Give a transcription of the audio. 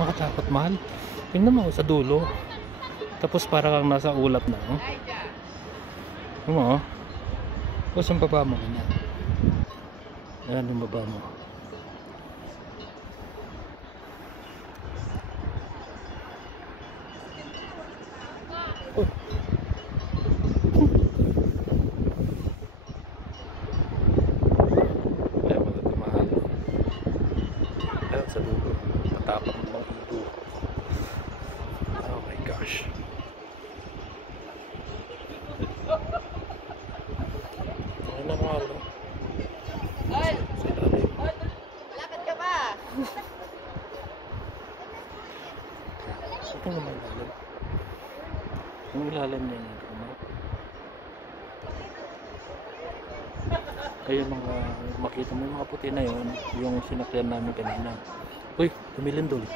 Makatakot, mahal. Tingnan mo sa dulo. Tapos para kang nasa ulap na. Oh. Tingnan mo, oh. Tapos yung baba mo. Ayan yung baba mo. Oh. Ayan mga kamahal. Ayan sa dulo. Matapak mo lang ito. Oh my gosh. Ayan na mahal. Lapit ka ba? Ito naman lalim. Yung ilalim niya nito. Ayun mga makita mo yung mga puti na yun. Yung sinakyan namin kanina. Uy, tumilindol.